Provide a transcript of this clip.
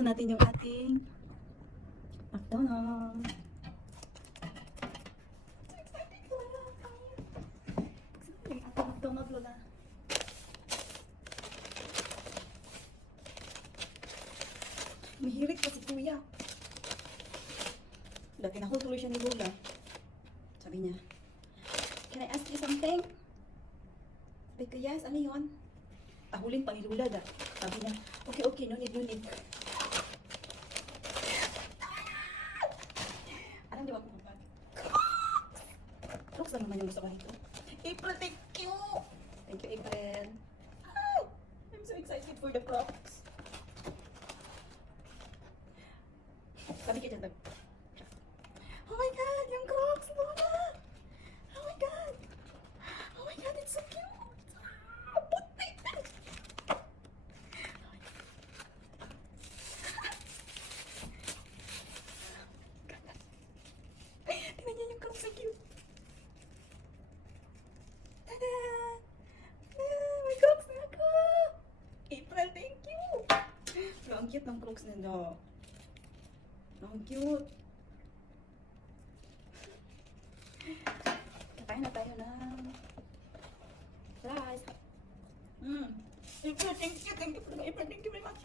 buksan natin yung ating McDonald's. Yung ating McDonald's, Lola. Mahilig pa si Kuya. Dati na tuloy siya ni Lola. Sabi niya, "Can I ask you something?" Sabi ko, "Yes, ano yun?" Tahulin pa ni Lola da. Sabi niya, "Okay, okay, no need, no need." Alam di ba kung ba? Crocs lang naman yung gusto ko nito. April, thank you! Thank you, April. Hi! I'm so excited for the Crocs. Sabi ka dyan, oh my God, yung Crocs, Lola! Oh my God! Oh my God, it's so cute! Ah, puti! Tingnan niyo yung Crocs, so cute! Tada! Ah, may Crocs na ako! April, thank you! Pero ang cute ng Crocs nila. Ang cute! Kakain na tayo ng fries. April, thank you. Thank you very much.